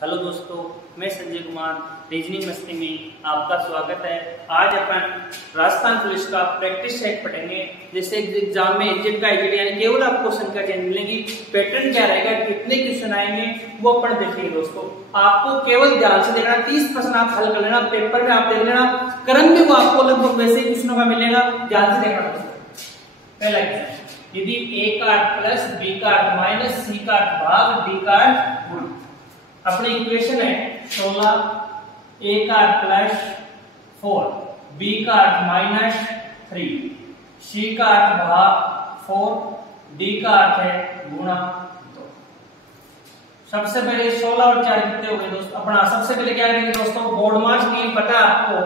Hello दोस्तों, मैं Sanjay Kumar reasoning मस्ती में आपका स्वागत है। आज अपन राजस्थान पुलिस का प्रैक्टिस सेट पढ़ेंगे। जैसे एग्जाम में एग्जिट का एग्जिट यानी केवल आपको क्वेश्चन का चेंज मिलेगी। पैटर्न क्या रहेगा, कितने क्वेश्चन आएंगे वो अपन देखेंगे। दोस्तों आपको केवल ध्यान से देखना, 30% आप हल कर लेना, पेपर में आप देख लेना, क्रम भी वो आपको लगभग वैसे ही क्वेश्चनों का मिलेगा। ध्यान से देखना दोस्तों। पहला क्वेश्चन, यदि ए का अर्थ प्लस बी का अर्थ माइनस सी का अर्थ भाग डी का अर्थ गुण। अपनी इक्वेशन है 16, ए का अर्थ प्लस 4, बी का अर्थ माइनस 3, सी का अर्थ भाग 4, डी का अर्थ है गुणा 2। सबसे पहले 16 और 4 कितने हो गए दोस्तों? अपना सबसे पहले क्या करेंगे दोस्तों, बोर्ड मार्क्स नियम पता है आपको,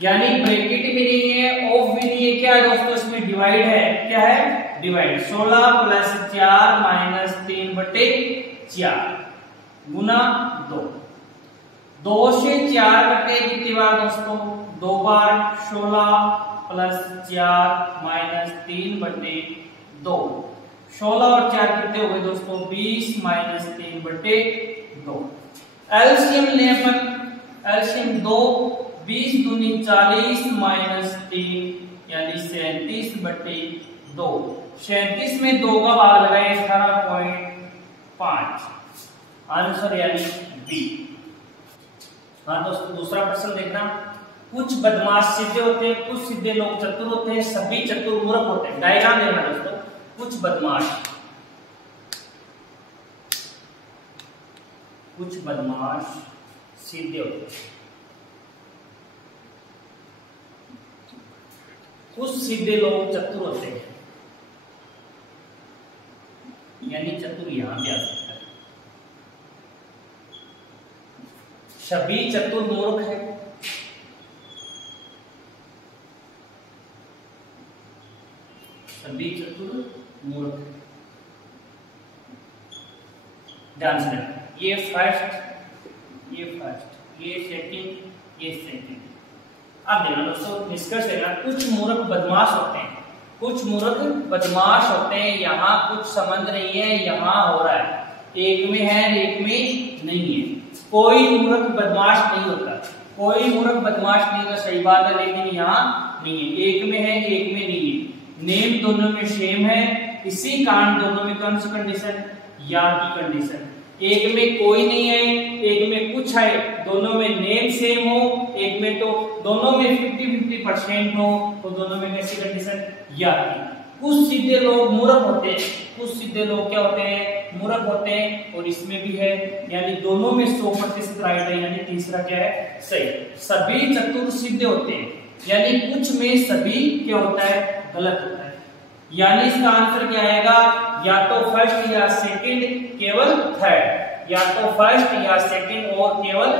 यानी ब्रैकेट भी नहीं है, ऑफ भी नहीं है, क्या है दोस्तों इसमें डिवाइड है। क्या है? डिवाइड। 16 प्लस 4 माइनस 3/4 गुना 2। 2 से 4 कटे कितनी बार दोस्तों? 2 बार। 16 प्लस 4 माइनस 3/2। 16 और 4 कितने हो गए दोस्तों? 20 माइनस 3/2। एलसीएम ले अपन, एलसीएम 2, 20 दूनी 40 माइनस 3 यानी 37/2। 37 में 2 का भाग लगाए 18.5, आंसर यानी बी। हाँ दोस्तों, दूसरा प्रश्न देखना। कुछ बदमाश सीधे होते हैं, कुछ सीधे लोग चतुर होते हैं, सभी चतुर मूर्ख होते हैं। डायग्राम देखना दोस्तों। कुछ बदमाश सीधे होते हैं, कुछ सीधे लोग चतुर होते हैं, यानी चतुर यहां भी आ सकता है। सभी चतुर मूर्ख है, सभी चतुर मूर्ख है। ध्यान से ये फर्स्ट, ये सेकंड, ये सेकंड। अब देखना दोस्तों, निष्कर्ष देखना। कुछ मूर्ख बदमाश होते हैं, कुछ मूर्ख बदमाश होते हैं। यहाँ कुछ संबंध नहीं है, यहाँ हो रहा है, एक में है एक में नहीं है। कोई मूर्ख बदमाश नहीं होता, कोई मूर्ख बदमाश नहीं होता, सही बात है, लेकिन यहाँ नहीं है, एक में है एक में नहीं है। नेम दोनों में सेम है, इसी कारण दोनों में कौन सी कंडीशन? या की कंडीशन। एक में कोई नहीं है, एक में कुछ है, दोनों में नेम सेम हो, एक में तो दोनों में 50-50% हो, तो दोनों में कैसी कंडीशन? या की। कुछ सीधे लोग मूर्ख होते हैं, कुछ सीधे लोग क्या होते हैं? मूर्ख होते हैं, और इसमें भी है, यानी दोनों में 100% राइट है, यानी तीसरा क्या है? सही। सभी चतुर सीधे होते हैं, यानी कुछ में सभी क्या होता है? गलत होता है, यानी इसका आंसर क्या आएगा? या तो फर्स्ट या सेकंड, केवल थर्ड, या तो फर्स्ट या सेकंड और केवल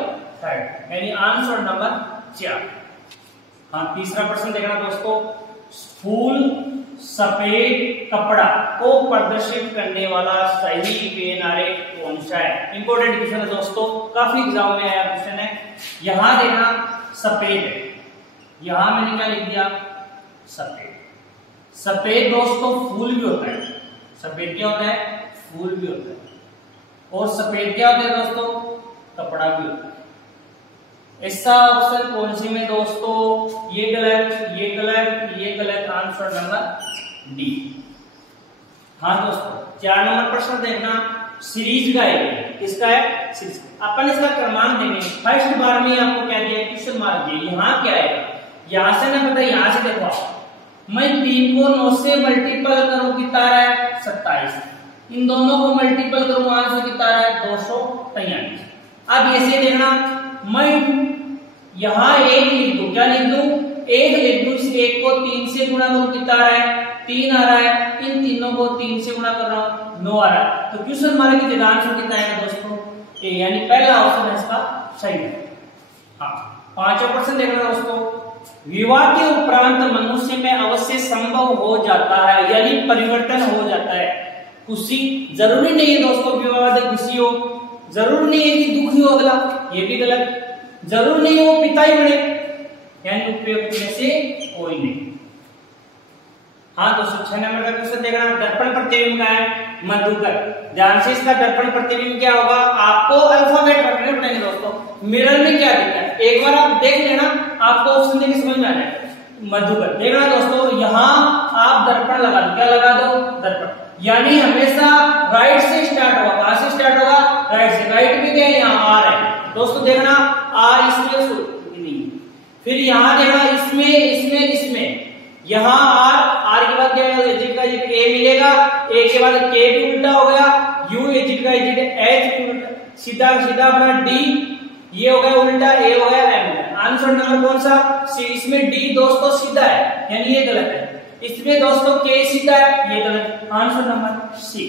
थर्ड, यानी आंसर नंबर 4। हाँ, तीसरा प्रश्न देखना दोस्तों। फूल सफेद कपड़ा को प्रदर्शित करने वाला सही पेन आरेख कौन सा है? इंपॉर्टेंट क्वेश्चन है दोस्तों, काफी एग्जाम में आया क्वेश्चन है। यहां देखना सफेद है, यहां मैंने क्या लिख दिया? सफेद। सफेद दोस्तों फूल भी होता है, सफेद क्या होता है? फूल भी होता है, और सफेद क्या होता है दोस्तों? कपड़ा भी होता है। ऐसा ऑप्शन कौन सी में दोस्तों? ये गलत, ये गलत, ये गलत, आंसर नंबर डी। हाँ दोस्तों, 4 नंबर प्रश्न देखना। सीरीज का है, किसका है? सीरीज। अपन इसका क्रमांक देंगे। फर्स्ट बार में आपको क्या दिया? क्वेश्चन मार्क दिया। यहाँ क्या है? यहाँ से ना पता, यहाँ से देखो, मैं 3 को 9 से मल्टीपल करूं, कितना है? 27। इन दोनों को मल्टीपल करूं, आंसर कितना है? 243। अब ऐसे देखना, मैं यहां 1 लिख दूं, क्या लिख दूं? 1 लिख दूं। इस 1 को 3 से गुणा करूं, कितना आ रहा है? 3 आ रहा है। इन तीनों को 3 से गुणा कर रहा हूं, 9 आ रहा है। तो क्वेश्चन मार्क की जगह आंसर कितना आएगा दोस्तों? ए, यानी पहला ऑप्शन है इसका सही है। हाँ, 5वां प्रश्न देखना दोस्तों। विवाह के उपरांत मनुष्य में अवश्य संभव हो जाता है, यानी परिवर्तन हो जाता है। खुशी जरूरी नहीं है दोस्तों विवाह से खुशी हो, जरूर नहीं है कि दुखी हो अगला, ये भी गलत। जरूर नहीं हो पिता ही बने, यानी उपयुक्त में से कोई नहीं। हाँ दोस्तों 6 नंबर का क्वेश्चन देखना, दर्पण प्रतिबिंब का है मधुकर। ध्यान से इसका दर्पण प्रतिबिंब क्या होगा, आपको अल्फाबेट पढ़ने पड़ेंगे दोस्तों। मिरर में क्या दिखता है एक बार आप देख लेना, आपको ऑप्शन देख के समझ में आ जाएगा। मधुकर देखना दोस्तों, यहाँ आप दर्पण लगा दो, क्या लगा दो, दर्पण। यानी हमेशा राइट से स्टार्ट होगा, कहां से स्टार्ट होगा, राइट से। राइट में क्या है, यहाँ आर है दोस्तों, देखना आर इसमें नहीं, फिर यहाँ देखना इसमें इसमें इसमें, यहाँ आर के बाद क्या एजिट का एजिट ए मिलेगा, ए के बाद के भी उल्टा हो गया, यू एजिट का एजिट एच सीधा सीधा अपना डी, ये हो गया उल्टा, ए हो गया एम। आंसर नंबर कौन सा, सी। इसमें डी दोस्तों सीधा है, यानी ये गलत है। इसमें दोस्तों के सीधा है, ये गलत। Answer number c.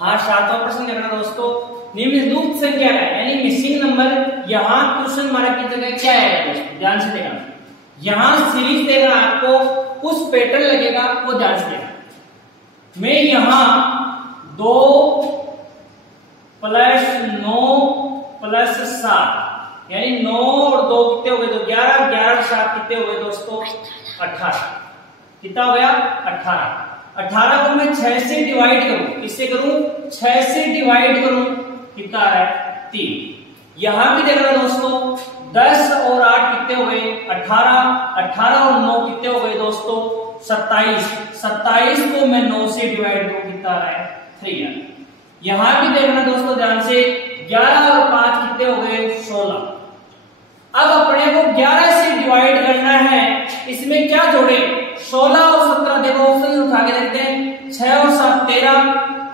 हाँ 7वां प्रश्न देखना दोस्तों, निम्नलिखित संख्या का यानी मिसिंग नंबर, यहाँ क्वेश्चन मार्क की जगह क्या है दोस्तों, ध्यान से देखना। यहाँ सीरीज देगा आपको, उस पैटर्न लगेगा वो ध्यान से देखना। मैं यहाँ 2 + 9 + 7 यानी 9 और 2 कितने हो गए, तो 11, 11 और 7 कितने हो गए दोस्तों, 18। कितना हो गया, 18। 18 को मैं 6 से डिवाइड करूं, किससे करूं, 6 से डिवाइड करूं, कितना आ रहा है, 3। यहां भी देखना दोस्तों, 10 और 8 कितने हो गए, 18। 18 और 9 कितने हो गए दोस्तों, 27। 27 को मैं 9 से डिवाइड करूं, कितना आ रहा है, 3। यहां भी देखना दोस्तों ध्यान से, 11 और 5 कितने हो गए, 16। अब अपने को 11 से डिवाइड करना है, इसमें क्या जोड़े, 16 और 17। देखो ऑप्शन उठा के देखते हैं, 6 और 7 13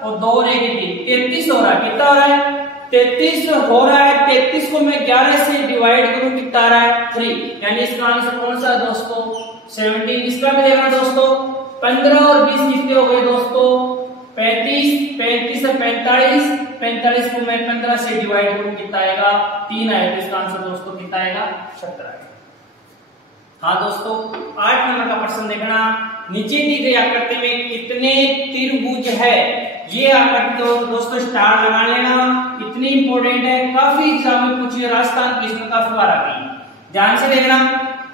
और 2 और 1 3, 33 हो रहा है। कितना हो रहा है, 33 हो रहा है। 33 को मैं 11 से डिवाइड करूं, कितना आ रहा है, 3। यानी इसका आंसर कौन सा है दोस्तों, 17। इसका भी देखना दोस्तों, 15 और 20 कितने हो गए दोस्तों, 35। 35 से 45, 45 को मैं 15 से डिवाइड करूं, कितना आएगा, 3 आएगा। इसका आंसर दोस्तों कितना आएगा, 17 आएगा। हाँ दोस्तों 8 नंबर का प्रश्न देखना, नीचे दी गई आकृति में कितने त्रिभुज है। ये आकृति दोस्तों स्टार लगा लेना, इतनी इंपॉर्टेंट है, काफी एग्जाम में पूछी है, राजस्थान की इसमें काफी बार आती है। ध्यान से देखना,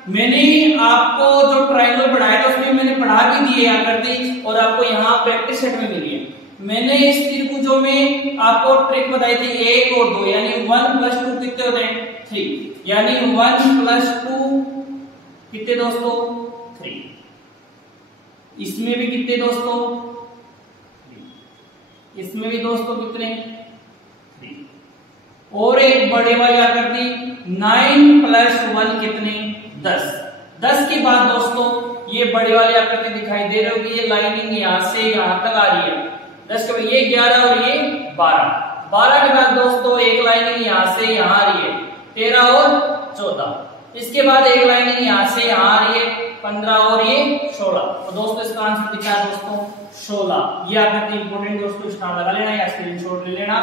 मैंने आपको जो ट्रायंगल पढ़ाया था उसमें मैंने पढ़ा भी दी है आकृति, और आपको यहाँ प्रैक्टिस सेट में मिली है। मैंने इस त्रिभुजों में आपको ट्रिक बताई थी 1 और 2, यानी 1 + 2 कितने होते हैं, 3। यानी 1 + 2 कितने दोस्तों, 3। इसमें भी कितने दोस्तों, 3। इसमें भी दोस्तों कितने, 3। और एक बड़े वाली आकृति 9 + 1 कितने, 10। 10 के बाद दोस्तों ये बड़े वाली आकृति दिखाई दे रही होगी, ये लाइनिंग यहां से यहां तक आ रही है। 10 के बाद ये 11 और ये 12। 12 के बाद दोस्तों एक लाइनिंग यहां से यहां आ रही है, 13 और 14। इसके बाद एक लाइनिंग यहां से यहां आ रही है, 15 और ये 16। तो दोस्तों इसका आंसर कितना है दोस्तों, 16। ये आकृति इंपोर्टेंट दोस्तों, स्टार लगा लेना या स्क्रीनशॉट ले लेना।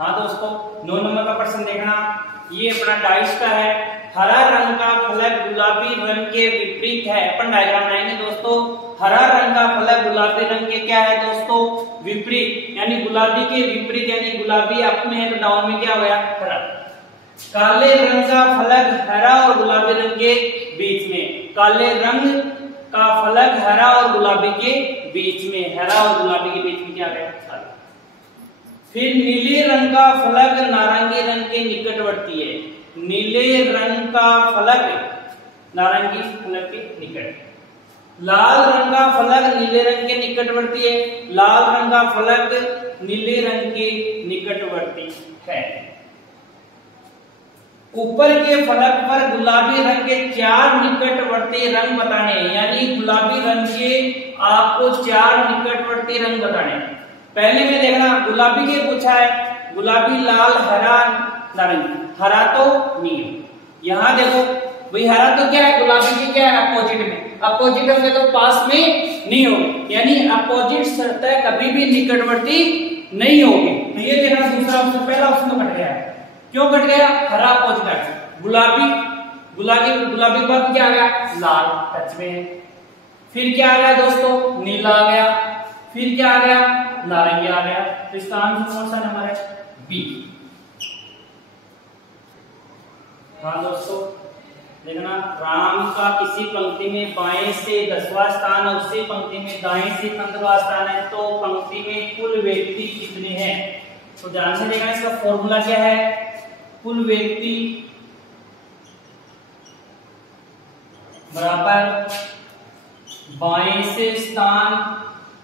हाँ दोस्तों 9 नंबर का प्रश्न देखना, ये अपना डाइस का है। हरा रंग का फलक गुलाबी रंग के विपरीत है। अपन डायग्राम बनाएंगे दोस्तों, हरा रंग का फलक गुलाबी रंग के क्या है दोस्तों, विपरीत, यानी गुलाबी के विपरीत, यानी गुलाबी अप में है तो डाउन में क्या हो गया, हरा। काले रंग का फलक हरा और गुलाबी रंग के बीच में, काले रंग का फलक हरा और गुलाबी के बीच में, हरा और गुलाबी के बीच में क्या है, हरा। फिर नीले रंग का फलक नारंगी रंग के निकटवर्ती है। नीले रंग का फलक नारंगी फलक के निकट। लाल रंग का फलक नीले रंग के निकटवर्ती है। लाल रंग का फलक नीले रंग के निकटवर्ती है। ऊपर के फलक पर गुलाबी रंग के 4 निकटवर्ती रंग बताने हैं, यानी गुलाबी रंग के आपको 4 निकटवर्ती रंग बताने हैं। पहले में देखना गुलाबी के पूछा है, गुलाबी, लाल, हरा, नारंगी। हरा तो नहीं है, यहां देखो भाई हरा तो क्या है, गुलाबी की क्या है, अपोजिट में। अपोजिट में तो पास में नहीं होगी, यानी अपोजिट सतह कभी भी निकटवर्ती नहीं होगी। तो ये देखना दूसरा ऑप्शन, पहला ऑप्शन तो कट गया है। क्यों कट गया, हरा अपोजिट है, गुलाबी, गुलाबी के बाद क्या आ गया, लाल टच में है। फिर क्या आ गया दोस्तों, नीला आ गया। फिर क्या आ गया, नारंगी आ गया। तो इसका आंसर कौन सा नंबर है, बी। हाँ दोस्तों देखना, राम का किसी पंक्ति में बाएं से 10वां स्थान और उसी पंक्ति में दाएं से 15वां स्थान है, तो पंक्ति में कुल व्यक्ति कितने हैं? तो ध्यान से देखना, इसका फॉर्मूला क्या है? कुल व्यक्ति बराबर बाएं से स्थान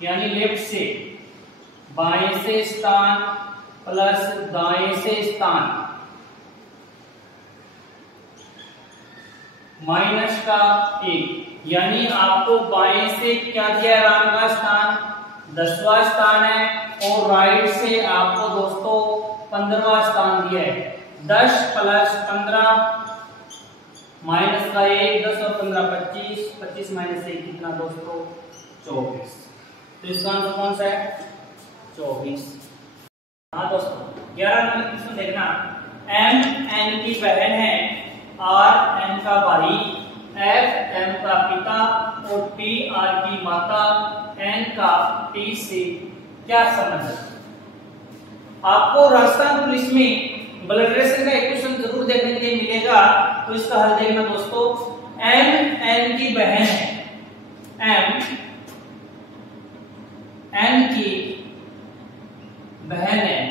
यानी लेफ्ट से, बाएं से स्थान प्लस दाएं से स्थान माइनस का 1। यानी आपको बाएं से क्या दिया? राम का स्थान 10वां स्थान है और राइट से आपको दोस्तों 15वां स्थान दिया है। 10 प्लस 15 माइनस का 1, 10 और 15 25, 25 माइनस 1 कितना दोस्तों? 24। तो इसका आंसर कौन सा है? 24। हाँ दोस्तों, 11 नंबर क्वेश्चन देखना, M N की बहन है, R N का भाई, F M का पिता और T R की माता, N का T से क्या संबंध है? आपको राजस्थान पुलिस में ब्लड रिलेशन का इक्वेशन जरूर देखने के लिए मिलेगा, तो इसका हल देखना दोस्तों। M N की बहन है, M N की बहन है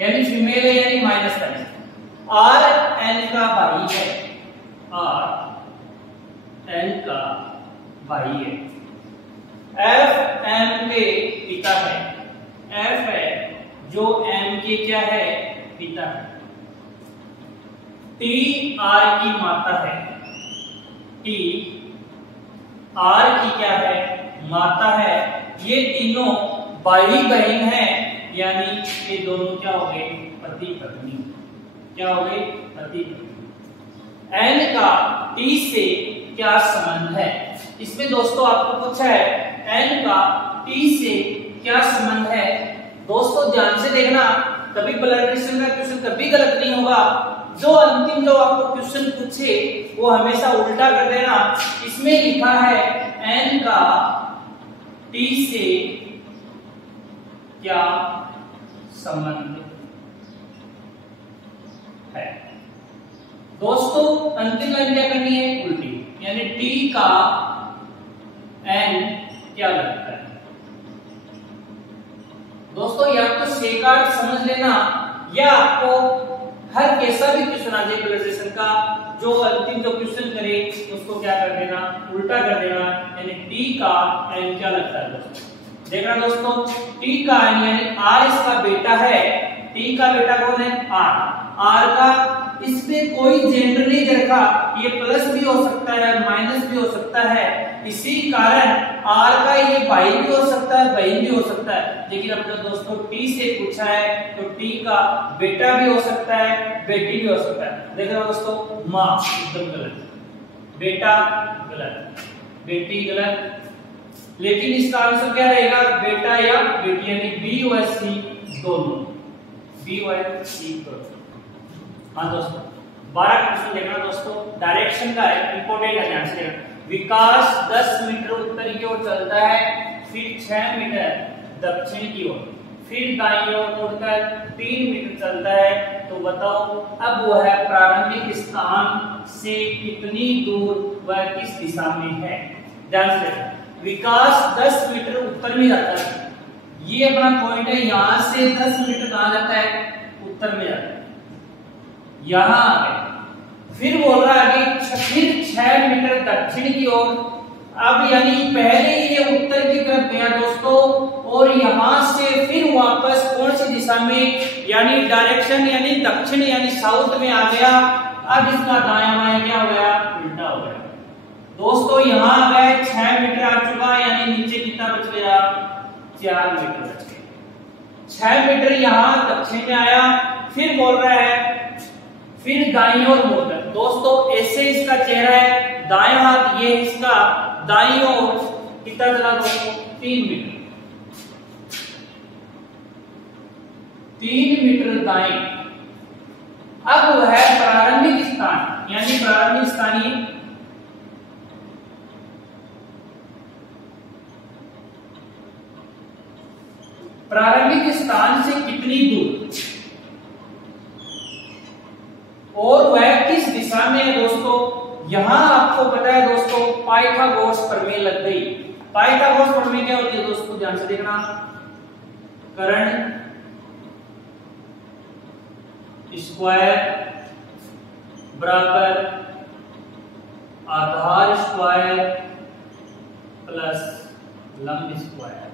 यानी फीमेल है, यानी माइनस करें। R N का भाई है, R N का भाई है। F M के पिता है, F है जो M के क्या है? पिता है। T R की माता है, T R की क्या है? माता है। ये तीनों भाई बहन है, यानी ये दोनों क्या हो गए? पति पत्नी। क्या हो गए? पति पत्नी। N का T से क्या संबंध है? इसमें दोस्तों आपको पूछा है N का T से क्या संबंध है। दोस्तों ध्यान से देखना, कभी ब्लड रिलेशन का क्वेश्चन कभी गलत नहीं होगा। जो अंतिम जो आपको क्वेश्चन पूछे वो हमेशा उल्टा कर देना। इसमें लिखा है N का T से क्या संबंध है। दोस्तों अंतिम लाइन क्या करनी है? उल्टी, यानी T का N क्या लगता है। दोस्तों या तो सेकार्ड समझ लेना, या आपको हर कैसा भी क्वेश्चन आ जाए प्रेजेंटेशन का, जो अंतिम जो क्वेश्चन करे उसको क्या कर देना? उल्टा कर देना, यानी T का N क्या लगता है। दोस्तों देखना दोस्तों, T का N यानी R इसका बेटा है। T का बेटा कौन है? R का इसमें कोई जेंडर नहीं दे रखा, ये प्लस भी हो सकता है माइनस भी हो सकता है। इसी कारण R का ये भाई भी हो सकता है बहन भी हो सकता है। लेकिन अपने दोस्तों T से पूछा है तो T का बेटा भी हो सकता है बेटी भी हो सकता है। देखना दोस्तों, माँ एकदम गलत, बेटा गलत, बेटी गलत, लेकिन इसका आंसर क्या रहेगा? बेटा या बेटी, यानी बी और सी दोनों, बी और सी दोनों। हाँ दोस्तों 12 क्वेश्चन देखना दोस्तों, डायरेक्शन का है, इंपॉर्टेंट है, ध्यान से देखना। विकास 10 मीटर उत्तर की ओर चलता है, फिर 6 मीटर दक्षिण की ओर, फिर दाईं ओर मुड़कर 3 मीटर चलता है। तो बताओ अब वह प्रारंभिक स्थान से कितनी दूर वह किस दिशा में है। ध्यान से, विकास 10 मीटर उत्तर में जाता है, ये अपना पॉइंट है। यहां से 10 मीटर कहां जाता है? उत्तर में जाता है, यहां आ गए। फिर बोल रहा है कि फिर 6 मीटर दक्षिण की ओर। अब यानी पहले ये उत्तर की तरफ गया दोस्तों, और यहां से फिर वापस कौन सी दिशा में, यानी डायरेक्शन यानी दक्षिण यानी साउथ में आ गया। अब इसका दायां बायां क्या हो गया? उल्टा हो गया। दोस्तों यहां आ गए, 6 मीटर आ चुका, यानी नीचे कितना बच गया? 4 मीटर बच गए। 6 मीटर यहां दक्षिण में आया, फिर बोल रहा है फिर दाईं ओर मोड़कर। दोस्तों ऐसे इसका चेहरा है, दायां हाथ ये इसका, दाईं ओर कितना चला दोस्तों? 3 मीटर, 3 मीटर दाईं। अब वह प्रारंभिक स्थान, यानी प्रारंभिक स्थान ये प्रारंभिक स्थान से कितनी दूर और वह किस दिशा दिशा में है दोस्तों, यहां आपको पता है दोस्तों पाइथागोरस प्रमेय लग गई। पाइथागोरस प्रमेय क्या होती है दोस्तों, ध्यान से देखना। कर्ण स्क्वायर बराबर आधार स्क्वायर प्लस लंब स्क्वायर।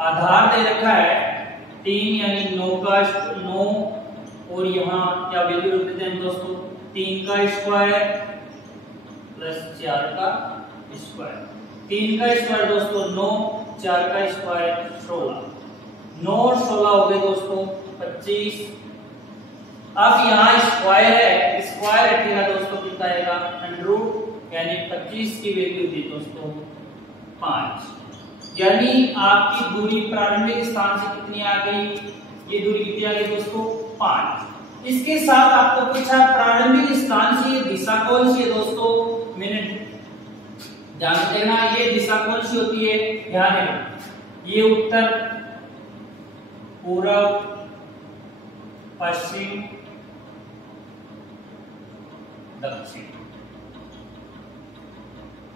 आधार दे रखा है 3 यानी 9 का 9 और यहाँ क्या वैल्यू रख देते हैं दोस्तों 3 का स्क्वायर प्लस 4 का स्क्वायर। 3 का स्क्वायर दोस्तों 9, 4 का स्क्वायर 16, 9 और 16 हो गए दोस्तों 25। अब यहाँ स्क्वायर है, स्क्वायर हटेगा दोस्तों कितना आएगा √ यानी 25 की वैल्यू दी दोस्तों 5। यानी आपकी दूरी प्रारंभिक स्थान से कितनी आ गई, ये दूरी कितनी आ गई दोस्तों 5। इसके साथ आपको पूछा प्रारंभिक स्थान से ये दिशा कौन सी है दोस्तों, मैंने ध्यान देना ये दिशा कौन सी होती है, ध्यान देना ये उत्तर पूर्व पश्चिम दक्षिण,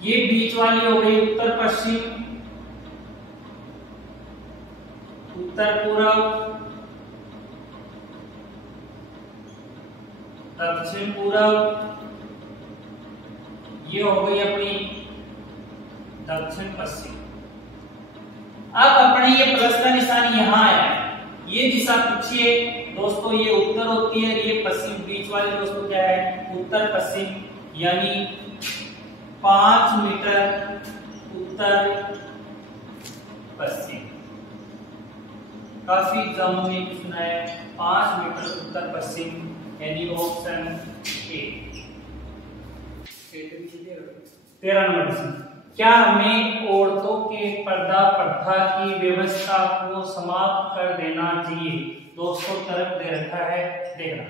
ये बीच वाली हो गई उत्तर पश्चिम, उत्तर पूर्व, दक्षिण पूर्व, ये हो गई अपनी दक्षिण पश्चिम। अब अपने ये प्लस का निशान यहाँ आया, ये दिशा पूछिए दोस्तों, ये उत्तर होती है, ये पश्चिम, बीच वाले दोस्तों क्या है उत्तर पश्चिम, यानी 5 मीटर उत्तर पश्चिम। काफी एग्जामों में पूछना है 5 मीटर उत्तर पश्चिम, यानी ऑप्शन ए। 13 नंबर प्रश्न, क्या हमें औरतों के पर्दा प्रथा की व्यवस्था को समाप्त कर देना चाहिए? दोस्तों तरफ दे रखा है, देखना।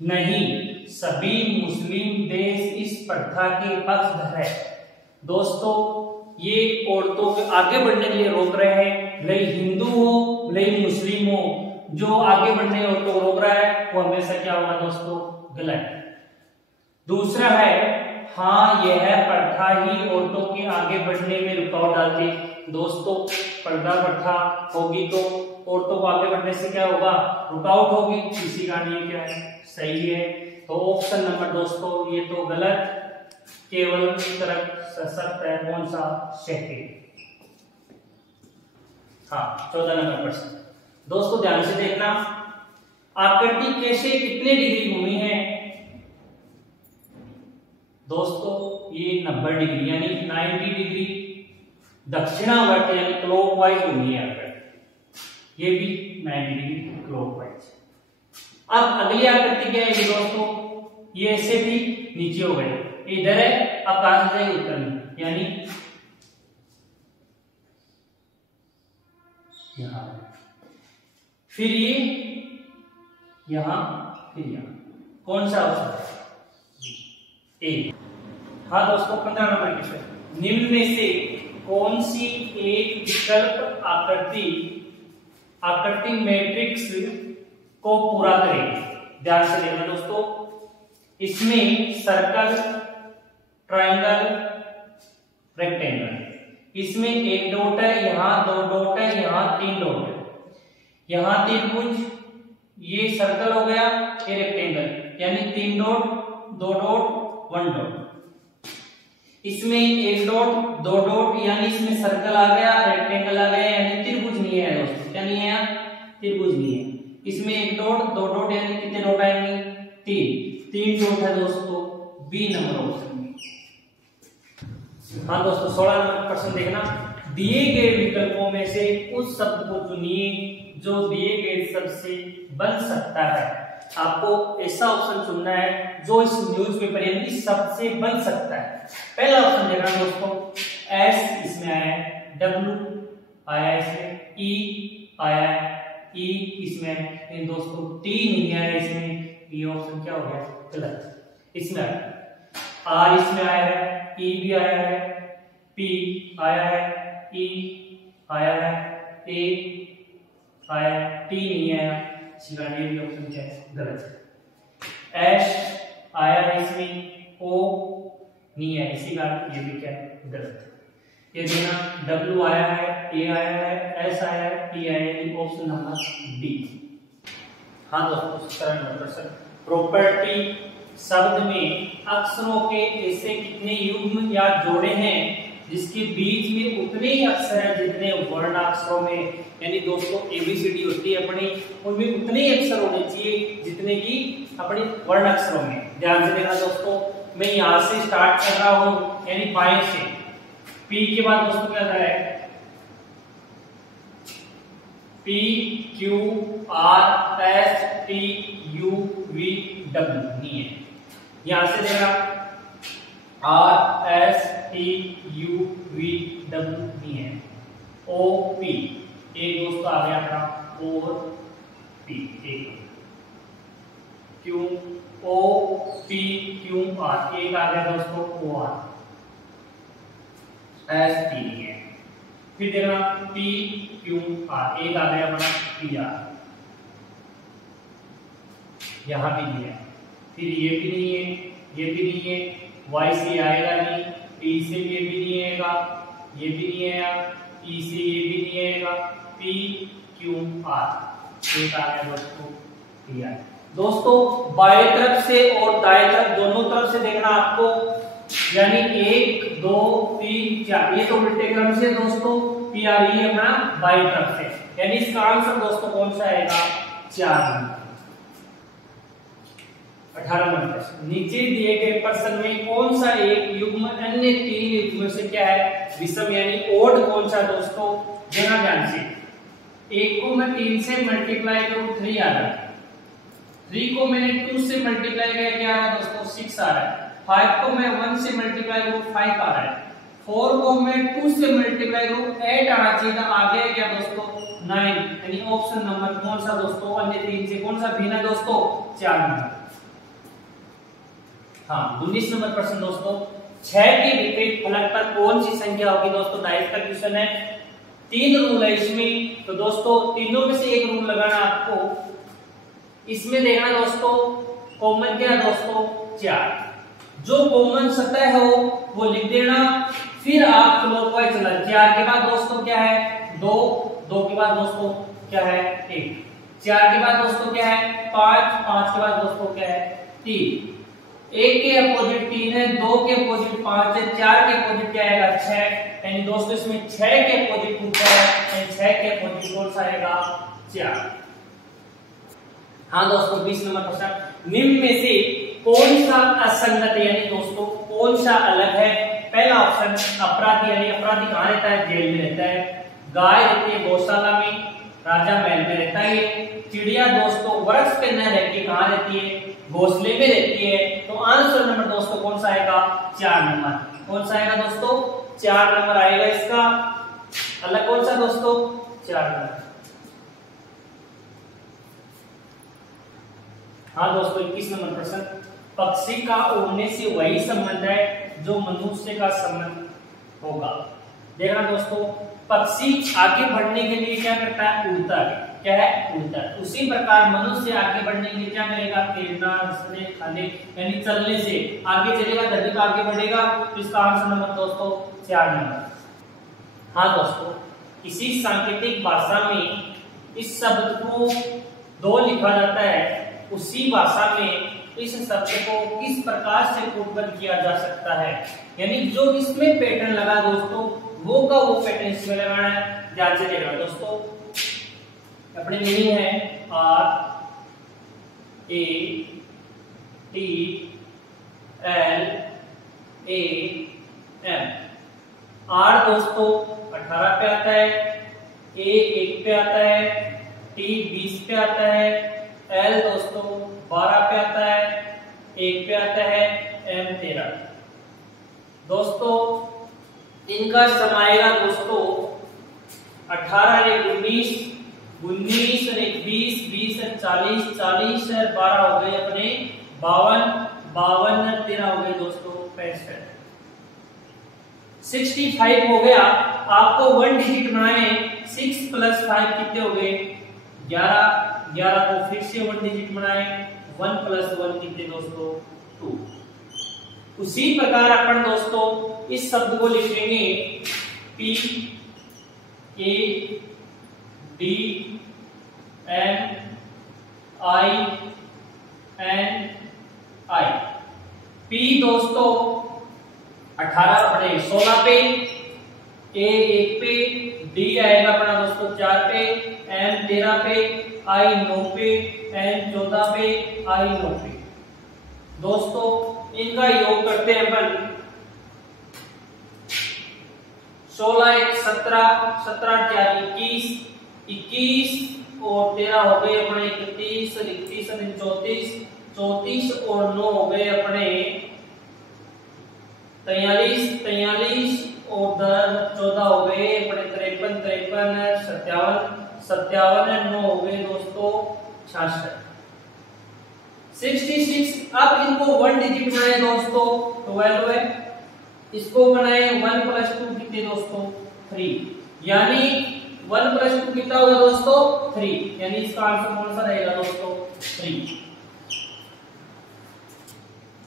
नहीं, सभी मुस्लिम देश इस प्रथा के पक्षधर है। दोस्तों ये औरतों के आगे बढ़ने के लिए रोक रहे हैं, भले हिंदू हो भले मुस्लिम हो, जो आगे बढ़ने औरतों को रोक रहा है वो हमेशा क्या होगा दोस्तों गलत। दूसरा है हाँ यह प्रथा ही औरतों के आगे बढ़ने में रुकावट डालती। दोस्तों पर्दा प्रथा होगी तो औरतों को आगे बढ़ने से क्या होगा रुकावट होगी, इसी का नियम क्या है सही है। तो ऑप्शन नंबर दोस्तों ये तो गलत, केवल तरफ सशक्त है कौन सा शहरी। हाँ 14 नंबर प्रश्न दोस्तों ध्यान से देखना, आकृति कैसे कितने डिग्री घूमी है? दोस्तों ये 90 डिग्री यानी 90 डिग्री दक्षिणावर्त यानी क्लॉकवाइज घूमी है आकृति, ये भी 90 डिग्री क्लॉकवाइज। अब अगली आकृति क्या है दोस्तों, ये ऐसे भी नीचे हो गए, इधर है अब कहां से जाएगी उत्तर में, यानी यहां, फिर ये यहां, फिर यहां, कौन सा ऑप्शन है ए। हाँ दोस्तों 15 नंबर क्वेश्चन, निम्न में से कौन सी एक विकल्प आकृति मैट्रिक्स को पूरा करेगी? ध्यान से देखना दोस्तों, इसमें सर्कल, ट्रायंगल, रेक्टेंगल, इसमें एक डॉट है, यहाँ 2 डॉट है, यहाँ 3 डॉट है, यहाँ त्रिभुज, ये सर्कल हो गया, ये रेक्टेंगल यानी 3 डॉट 2 डॉट 1 डॉट, इसमें 1 डॉट 2 डॉट यानी इसमें सर्कल आ गया, रेक्टेंगल आ गया, यानी त्रिभुज नहीं है दोस्तों, क्या नहीं है त्रिभुज नहीं है। इसमें 1 डॉट 2 डॉट यानी कितने डॉट आएंगे 3 डॉट है दोस्तों, बी नंबर ऑप्शन। हाँ दोस्तों 16 नंबर प्रश्न देखना, दिए गए विकल्पों में से उस शब्द को चुनिए जो दिए गए शब्द से बन सकता है। आपको ऐसा ऑप्शन चुनना है जो इस न्यूज़पेपर यानी शब्द से बन सकता है। पहला ऑप्शन देखना दोस्तों, एस इसमें आया है, डब्ल्यू आया है, इसमें ई आया है, ई इसमें है, दोस्तों टी नहीं आया इसमें, ये ऑप्शन क्या हो गया गलत। इसमें आर इसमें आया है, ई भी आया है, पी आया है, ई आया है, ए आया, टी नहीं आया, इसका ये भी ऑप्शन क्या है, गलत है। एच आया है इसमें, ओ नहीं है, इसी का ये भी क्या है, गलत है। ये देना डब्ल्यू आया है, ए आया है, एस आया है, टी आया है, ऑप्शन नंबर डी। हाँ दोस्तों, 17% प्रॉपर्टी शब्द में अक्षरों के ऐसे कितने युग्म या जोड़े हैं जिसके बीच में उतने ही अक्षर हैं जितने वर्णाक्षरों में। यानी दोस्तों एबीसीडी होती है अपनी, उनमें उतने ही अक्षर होने चाहिए जितने की अपनी वर्णाक्षरों में। ध्यान से देखना दोस्तों, मैं यहां से स्टार्ट कर रहा हूं, यानी बाएं से। पी के बाद दोस्तों क्या है, P q R S T U V W नहीं है। यहां से देखना R S T U V W नहीं है। ओ पी एक दोस्तों आ गया अपना, और पी एक, q o p q r एक आ गया दोस्तों, ओ आर, एस टी नहीं है। फिर देखना पी क्यू आर एक आ गया अपना, पी आर, यहां भी नहीं है। फिर ये भी नहीं है, ये भी नहीं है, वाई से आएगा नहीं, टी से ये भी नहीं आएगा, ये भी नहीं आएगा, ई से ये भी नहीं आएगा, पी क्यू आर एक आ गया दोस्तों, पी आर। दोस्तों बाएं तरफ से और दाएं तरफ दोनों तरफ से देखना आपको, यानी 1 2 3 4, ये तो उल्टे क्रम से दोस्तों, पी आर ई अपना बाएं तरफ से, यानी इसका आंसर दोस्तों कौन सा आएगा, 4 नंबर। 18 नंबर नीचे दिए गए प्रश्न में कौन सा एक युग्म अन्य 3 युग्म से क्या है, विषम यानी ओड कौन सा दोस्तों, देखना ध्यान से। 1 को मैं 3 से मल्टीप्लाई करूं 3 आ रहा है, 3 को मैंने 2 से मल्टीप्लाई किया क्या आ रहा है दोस्तों, 6 आ रहा है। 5 को मैं 1 से मल्टीप्लाई करूं 5 आ रहा है। 4 को मैं 2 से मल्टीप्लाई करूं 8 आना चाहिए था, आ गया क्या दोस्तों, 9। यानी ऑप्शन नंबर कौन सा दोस्तों, अन्य 3 से कौन सा भिन्न है दोस्तों, 4 नंबर। हाँ 19 नंबर प्रश्न दोस्तों, 6 के विपरीत फलक पर कौन सी संख्या होगी दोस्तों, डाइस का क्वेश्चन है। 3 रूल है इसमें, तो दोस्तों तीनों में से एक रूल लगाना आपको। इसमें देखना दोस्तों कॉमन क्या है दोस्तों, 4। जो कॉमन सतह हो वो लिख देना, फिर आप क्लॉकवाइज चलना। 4 के बाद दोस्तों क्या है, 2, 2 के बाद दोस्तों क्या है, 1, 4 के बाद दोस्तों क्या है, 5, 5 के बाद दोस्तों क्या है, 3। 1 के अपोजिट 3 है, 2 के अपोजिट 5 है, 4 के अपोजिट क्या आएगा, 6। यानी दोस्तों इसमें 6 के अपोजिट पूछा है, यानी 6 के अपोजिट कौन सा आएगा, 4। हाँ दोस्तों 20 नंबर प्रश्न, निम्न में से कौन सा असंगत है, यानी दोस्तों कौन सा अलग है। पहला ऑप्शन अपराधी, यानी अपराधी कहाँ रहता है, जेल में रहता है। गाय रहती है गौशाला में, राजा महल में रहता है। चिड़िया दोस्तों वृक्ष पे न रहती, कहाँ रहती है, घोंसले में रहती है। तो आंसर नंबर दोस्तों कौन सा आएगा, 4 नंबर। कौन सा आएगा दोस्तों, 4 नंबर आएगा इसका। अलग कौन सा दोस्तों, 4 नंबर। हाँ दोस्तों 21 नंबर प्रश्न, पक्षी का उड़ने से वही संबंध है जो मनुष्य का संबंध होगा। देखना दोस्तों, पक्षी आगे बढ़ने के लिए क्या करता है, उड़ता है। क्या है, उड़ता है। उसी प्रकार मनुष्य आगे बढ़ने के लिए क्या करेगा, तैरना, हंसने, खाने, यानी चलने से आगे चलेगा, धरती पर आगे बढ़ेगा। तो इसका आंसर नंबर दोस्तों 4 नंबर। हाँ दोस्तों, इसी सांकेतिक भाषा में इस शब्द को 2 लिखा जाता है, उसी भाषा में इस शब्द को किस प्रकार से कोडबद्ध किया जा सकता है। यानी जो इसमें पैटर्न लगा दोस्तों, वो का वो पैटर्न इसमें लगाना है। ध्यान से देखना दोस्तों, अपने मीनिंग है R A T L A M। R दोस्तों 18 पे आता है, A 1 पे आता है, T 20 पे आता है, L दोस्तों 12 पे आता है, 1 पे आता है, M 13। दोस्तों इनका समाएगा दोस्तों 18 एक 19, 19 और 20, 20 और 40, 40 और 12 हो गए अपने 52, 52 और 13 हो गए दोस्तों 65, 65 हो गया। आपको 1 डिजिट बनाए, 6 + 5 कितने हो गए, 11 11 को फिर से 1 डिजिट बनाए, 1 प्लस 1 कितने दोस्तों 2। उसी प्रकार अपन दोस्तों इस शब्द को लिखेंगे P A D M I N I। P दोस्तों 18 अपने 16 पे, A 1 पे, D आएगा अपना दोस्तों 4 पे, M 13 पे, I 9 पे, N 14 पे, I 9 पे। दोस्तों इनका योग करते हैं अपन। 16 1 17, 17 4 21, 21 और 13 हो गए अपने 31, 31 और 34, 34 और 9 हो गए अपने 43, 43 और 14 हो गए अपने 53, 53, 57, 57, 9 हो गए दोस्तों 66, 66। अब इनको 1 डिजिट बनाए दोस्तों 12 है, इसको बनाए 1 प्लस 2 कितने दोस्तों 3, यानी 1 प्लस 2 कितना होगा दोस्तों 3, यानी इसका आंसर कौन सा रहेगा दोस्तों 3।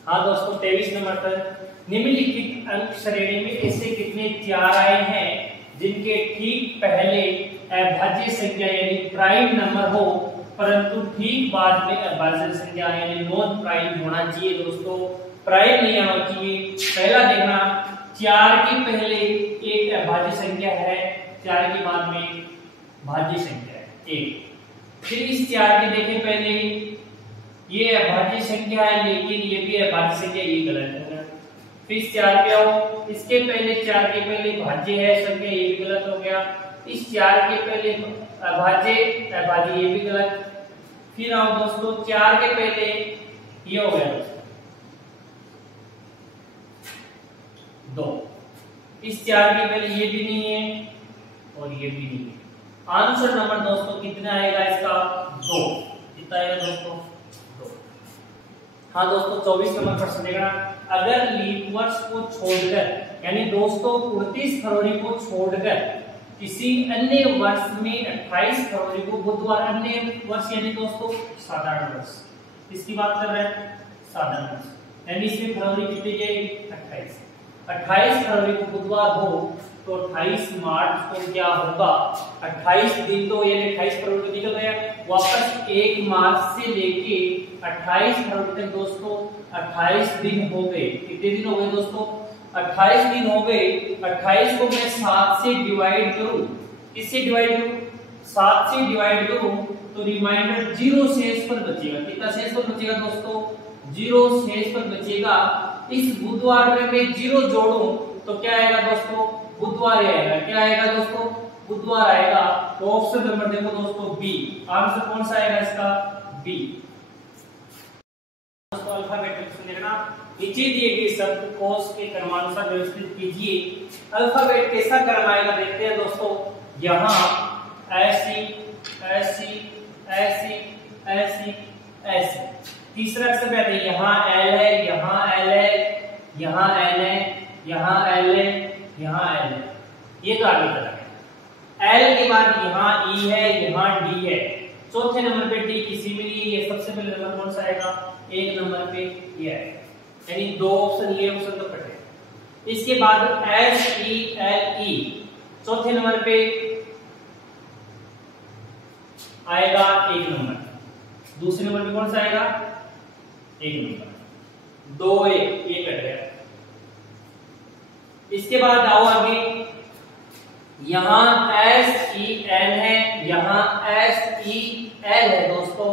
हाँ दोस्तों 23 नंबर पर निम्नलिखित अंक श्रेणी में ऐसे कितने 4 आए हैं जिनके ठीक पहले अभाज्य संख्या यानी प्राइम नंबर हो, परंतु ठीक बाद में अभाज्य संख्या यानी नॉन प्राइम होना चाहिए दोस्तों, प्राइम नहीं आना चाहिए। पहला देखना 4 के पहले एक अभाज्य संख्या है, 4 के बाद में भाज्य संख्या है 1। फिर इस 4 के देखें पहले ये अभाज्य संख्या है लेकिन ये भी अभाज्य संख्या, ये गलत है। फिर 4 पे आओ, इसके पहले 4 के पहले भाज्य है संख्या, ये भी गलत हो गया। इस 4 के पहले अभाज्य अभाज्य, ये भी गलत। फिर आओ दोस्तों 4 के पहले ये हो गया दोस्तों 2, इस 4 के पहले ये भी नहीं है और ये भी नहीं है। आंसर नंबर दोस्तों कितना आएगा इसका 2, कितना आएगा दोस्तों 2। हाँ दोस्तों 24 नंबर प्रश्न देखना, अगर लीप वर्ष को छोड़कर यानी दोस्तों 29 फरवरी को छोड़कर किसी अन्य वर्ष में 28 फरवरी को बुधवार, अन्य वर्ष यानी दोस्तों साधारण वर्ष, इसकी बात कर रहे हैं साधारण वर्ष, यानी इसमें फरवरी कितनी जाएगी 28, 28 फरवरी को बुधवार हो तो 28 मार्च को क्या होगा 28 दिन, तो यानी 28 फरवरी को निकल गया, वापस 1 मार्च से लेके 28 फरवरी तक दोस्तों 28 दिन हो गए। कितने दिन हो गए दोस्तों 28 दिन हो गए। 28 को मैं 7 से डिवाइड करूं, किससे डिवाइड करूं 7 से डिवाइड करूं तो रिमाइंडर 0 शेष पर बचेगा। कितना शेष पर बचेगा दोस्तों 0 शेष पर बचेगा। इस बुधवार में मैं 0 जोड़ूं तो क्या आएगा दोस्तों बुधवार आएगा। क्या आएगा दोस्तों बुधवार आएगा। तो ऑप्शन नंबर देखो दोस्तों बी, आंसर कौन सा आएगा इसका बी। दोस्तों अल्फाबेट देखना, नीचे दिए गए शब्द कोश के क्रमानुसार व्यवस्थित कीजिए। अल्फाबेट कैसा क्रम आएगा देखते हैं दोस्तों। यहाँ ऐसी ऐसी ऐसी ऐसी ऐसी, तीसरा अक्षर क्या है यहाँ एल है, यहाँ एल है, यहाँ एल है, यहाँ एल है, यहाँ एल है, ये तो आगे चला गया। एल के बाद यहाँ ई है, यहाँ डी है, चौथे नंबर पे डी किसी में नहीं, ये सबसे पहले नंबर कौन सा आएगा 1 नंबर पे ये है, यानी 2 ऑप्शन ये ऑप्शन तो कटे। इसके बाद एस ई एल ई चौथे नंबर पे आएगा 1 नंबर, दूसरे नंबर पे कौन सा आएगा 1 नंबर, 2 1 ये कट गया। इसके बाद आओ आगे, यहाँ एस ई एन है, यहाँ एस ई एल है दोस्तों,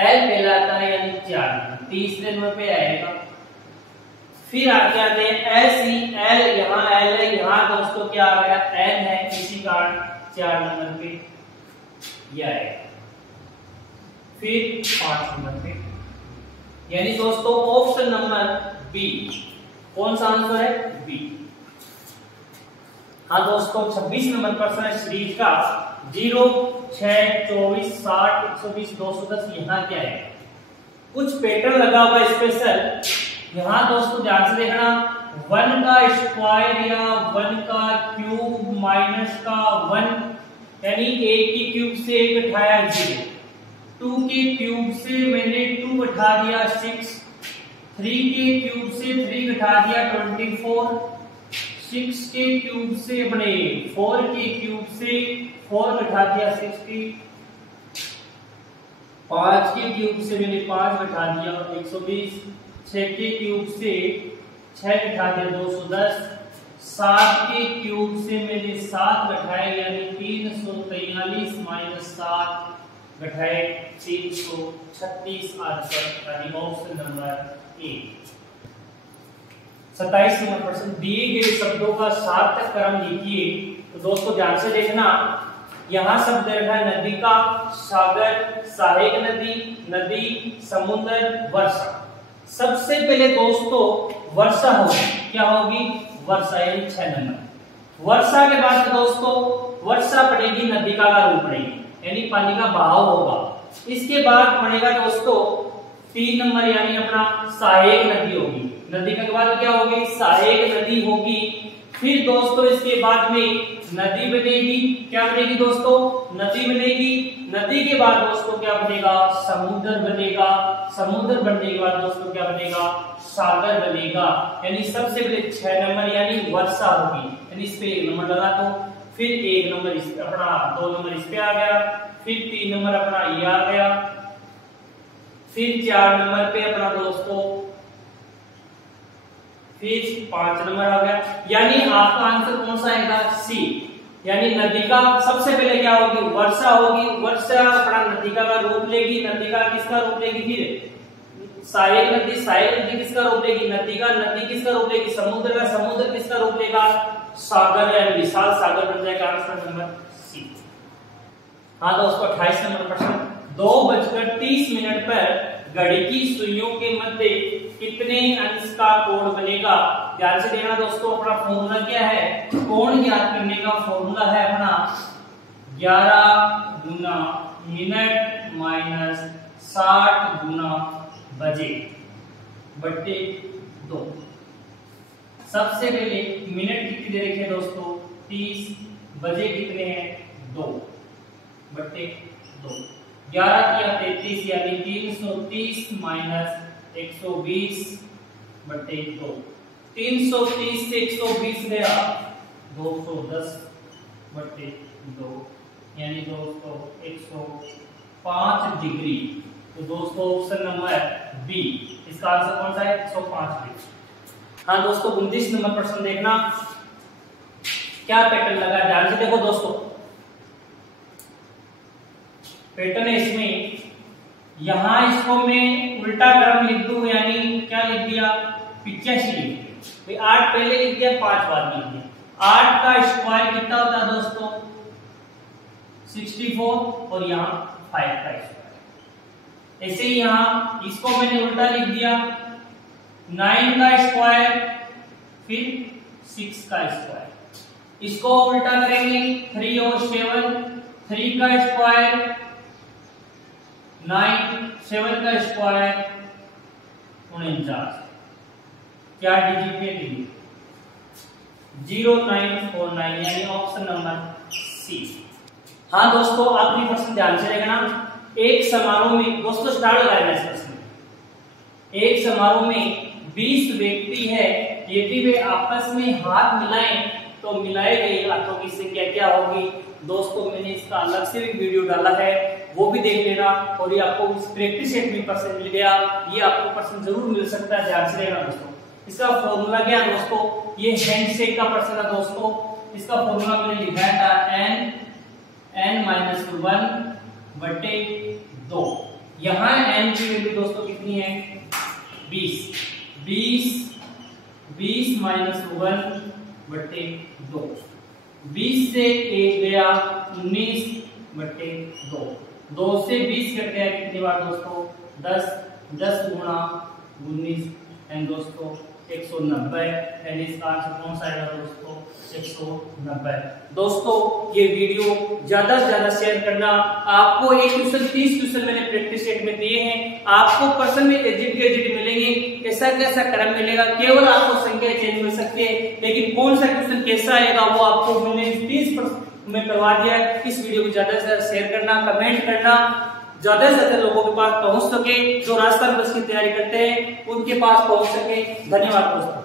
एल कहलाता है यानी 4, तीसरे नंबर पे आएगा। फिर आगे आते हैं एस ई एल, यहाँ एल है, यहाँ दोस्तों क्या आ गया एन है, इसी कारण 4 नंबर पे यह आएगा। फिर 5 नंबर पे, यानी दोस्तों ऑप्शन नंबर बी, कौन सा आंसर है बी। हाँ दोस्तों 26 नंबर प्रश्न है सीरीज का 0 6 24 60 120 210, यहाँ क्या है कुछ पैटर्न लगा हुआ स्पेशल। यहाँ दोस्तों ध्यान से देखना, 1 का स्क्वायर या 1 का क्यूब माइनस का 1 यानी a की क्यूब से 1 घटाया 0, 2 के क्यूब से मैंने 2 घटा दिया 6, 3 के क्यूब से 3 घटा दिया 24, 6 के क्यूब से अपने 4 के क्यूब से 4 घटा दिया 60, 5 के क्यूब से मैंने 5 घटा दिया 120, 6 के क्यूब से 6 घटा दिया 210, 7 के क्यूब से मैंने 7 घटाया यानी 343 माइनस 7 घटाए 336 आंसर यानी ऑप्शन नंबर ए। 27 नंबर प्रश्न, दिए गए शब्दों का सार्थक क्रम लिखिए। तो दोस्तों ध्यान से देखना, यहाँ शब्द रखा है नदी का, सागर, सहायक नदी, नदी, समुद्र, वर्षा। सबसे पहले दोस्तों वर्षा होगी, क्या होगी? वर्षा यानी 6 नंबर। वर्षा के बाद दोस्तों वर्षा पड़ेगी, नदी का रूप पड़ेगी यानी पानी का बहाव होगा। इसके बाद पड़ेगा दोस्तों 3 नंबर यानी अपना सहायक नदी होगी। नदी के बाद क्या होगी? सहायक नदी होगी। फिर दोस्तों इसके बाद में नदी बनेगी, क्या बनेगी दोस्तों? नदी बनेगी। नदी के बाद दोस्तों क्या बनेगा? समुद्र बनेगा। समुद्र बनने के बाद दोस्तों क्या बनेगा? सागर बनेगा। यानी सबसे पहले 6 नंबर यानी वर्षा होगी, यानी इस पे 1 नंबर लगा दो। फिर 1 नंबर इस अपना 2 नंबर इस पे आ गया, फिर 3 नंबर अपना ये आ गया, फिर 4 नंबर पे अपना दोस्तों फिर 5 नंबर आ गया। यानी आपका आंसर कौन सा आएगा? सी। यानी नदी का सबसे पहले क्या होगी? वर्षा होगी। वर्षा अपना नदी का रूप लेगी। नदी का किसका रूप लेगी? फिर सहायक नदी। सहायक नदी किसका रूप लेगी? नदी का। नदी किसका रूप लेगी? समुद्र का। समुद्र किसका रूप लेगा? सागर यानी विशाल सागर बन जाएगा आंसर नंबर सी। हाँ दोस्तों 28 नंबर प्रश्न, 2:30 पर घड़ी की सुइयों के मध्य कितने अंश का कोण बनेगा? ध्यान से देखना दोस्तों, अपना फॉर्मूला क्या है? कोण ज्ञात करने का फॉर्मूला है अपना 11 गुना मिनट माइनस 60 गुना बजे बट्टे 2। सबसे पहले मिनट कितनी दे रखे दोस्तों? 30, बजे कितने हैं? 2 बट्टे 2। 11 किया 33 यानी 330 माइनस 120 बट्टे 2। 330 से 120 गया 210 बट्टे 2 यानी दोस्तों 105 डिग्री। तो दोस्तों ऑप्शन नंबर बी, इसका आंसर कौन सा है? 105 डिग्री। हाँ दोस्तों 29 नंबर प्रश्न देखना, क्या पैटर्न लगा? ध्यान से देखो दोस्तों, पैटर्न है इसमें। यहां इसको मैं उल्टा क्रम लिख दूं यानी क्या लिख दिया? 85 लिख दिया। 8 पहले लिख दिया, 5 बाद लिख दिया। 8 का स्क्वायर कितना होता है दोस्तों? 64 और यहाँ 5 का स्क्वायर। ऐसे ही यहाँ इसको मैंने उल्टा लिख दिया, 9 का स्क्वायर फिर 6 का स्क्वायर। इसको उल्टा करेंगे 3 और 7, 3 का स्क्वायर 9, 7 का स्क्वायर 49। क्या डिजिट में दी? 0949 यानी ऑप्शन नंबर सी। हाँ दोस्तों आखिरी प्रश्न ध्यान से देखना, एक समारोह में दोस्तों स्टार्ट हो रहा है इस प्रश्न में। एक समारोह में 20 व्यक्ति है, यदि वे आपस में हाथ मिलाएं तो मिलाए गए हाथों की संख्या क्या होगी? दोस्तों मैंने इसका अलग से भी वीडियो डाला है, वो भी देख लेना। और ये आपको प्रैक्टिस सेट में प्रश्न मिल गया, ये आपको प्रश्न जरूर मिल सकता है, ध्यान से देखना दोस्तों। इसका फॉर्मूला क्या है दोस्तों? ये हैंडशेक का प्रश्न है दोस्तों। इसका फॉर्मूला मैंने लिखा था n-1 बटे 2। यहाँ n की वैल्यू दोस्तों कितनी है? 20 माइनस 1 बटे 2। 20 से 1 गया 19 बटे 2। 2 से 20 कट गया कितनी बार दोस्तों? 10 गुणा 19 एंड दोस्तों 190 यानी इसका आंसर कौन सा आएगा दोस्तों 190। दोस्तों ये वीडियो ज्यादा से ज्यादा शेयर करना। आपको एक क्वेश्चन 30 क्वेश्चन मैंने प्रैक्टिस सेट में दिए हैं। आपको पर्सन में एजिट के एजिट मिलेंगे, कैसा कैसा क्रम मिलेगा, केवल आपको संख्या चेंज मिल सकती है, लेकिन कौन सा क्वेश्चन कैसा आएगा वो आपको मैंने 30% में करवा दिया है। इस वीडियो को ज्यादा से ज्यादा शेयर करना, कमेंट करना, ज्यादा से ज्यादा लोगों के पास पहुंच सके, जो राजस्थान बस की तैयारी करते हैं उनके पास पहुंच सके। धन्यवाद दोस्तों।